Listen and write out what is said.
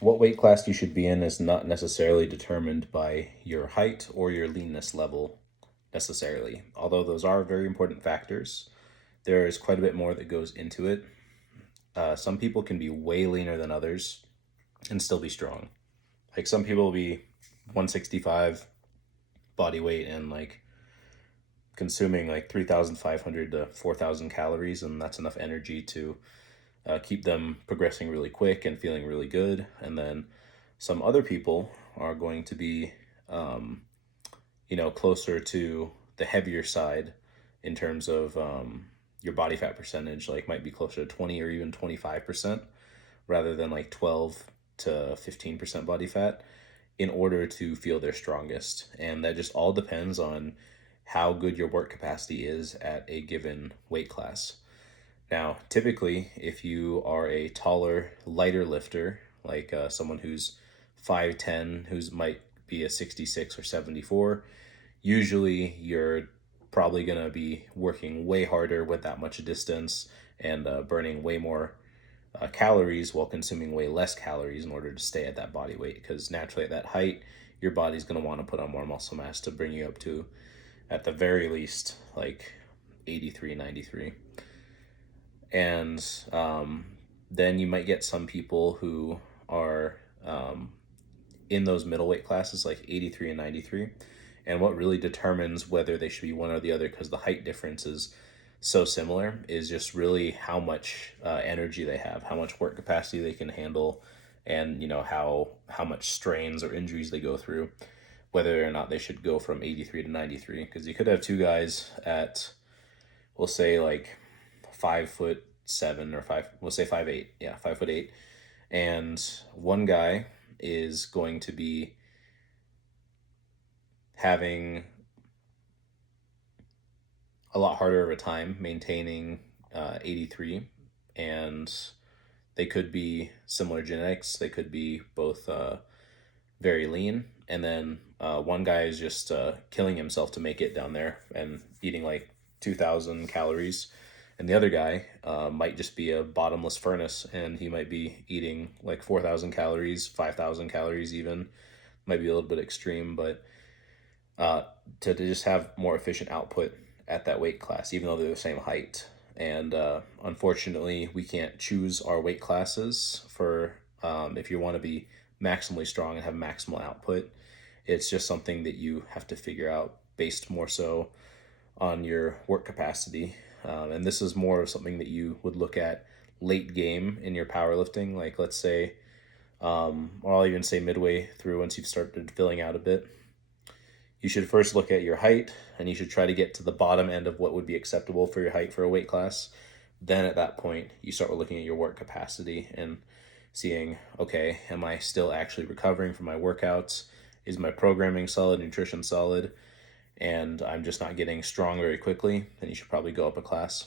What weight class you should be in is not necessarily determined by your height or your leanness level necessarily. Although those are very important factors, there is quite a bit more that goes into it. Some people can be way leaner than others and still be strong. Like some people will be 165 body weight and like consuming like 3,500 to 4,000 calories, and that's enough energy to keep them progressing really quick and feeling really good. And then some other people are going to be, closer to the heavier side in terms of your body fat percentage, like might be closer to 20 or even 25% rather than like 12 to 15% body fat in order to feel their strongest. And that just all depends on how good your work capacity is at a given weight class. Now, typically, if you are a taller, lighter lifter, like someone who's 5'10", who's might be a 66 or 74, usually you're probably going to be working way harder with that much distance and burning way more calories while consuming way less calories in order to stay at that body weight. Because naturally, at that height, your body's going to want to put on more muscle mass to bring you up to, at the very least, like 83, 93. And then you might get some people who are in those middleweight classes, like 83 and 93. And what really determines whether they should be one or the other, because the height difference is so similar, is just really how much energy they have, how much work capacity they can handle, and how much strains or injuries they go through, whether or not they should go from 83 to 93. Because you could have two guys at, we'll say like 5'7" or we'll say 5'8", yeah, 5'8", and one guy is going to be having a lot harder of a time maintaining 83, and they could be similar genetics. They could be both very lean, and then one guy is just killing himself to make it down there and eating like 2,000 calories, and the other guy might just be a bottomless furnace, and he might be eating like 4,000 calories, 5,000 calories even. Might be a little bit extreme, but to just have more efficient output at that weight class, even though they're the same height. And unfortunately, we can't choose our weight classes for if you want to be maximally strong and have maximal output. It's just something that you have to figure out based more so on your work capacity. And this is more of something that you would look at late game in your powerlifting. Like let's say, or I'll even say midway through, once you've started filling out a bit, you should first look at your height, and you should try to get to the bottom end of what would be acceptable for your height for a weight class. Then at that point, you start looking at your work capacity and seeing, okay, am I still actually recovering from my workouts? Is my programming solid, nutrition solid? And I'm just not getting strong very quickly, then you should probably go up a class.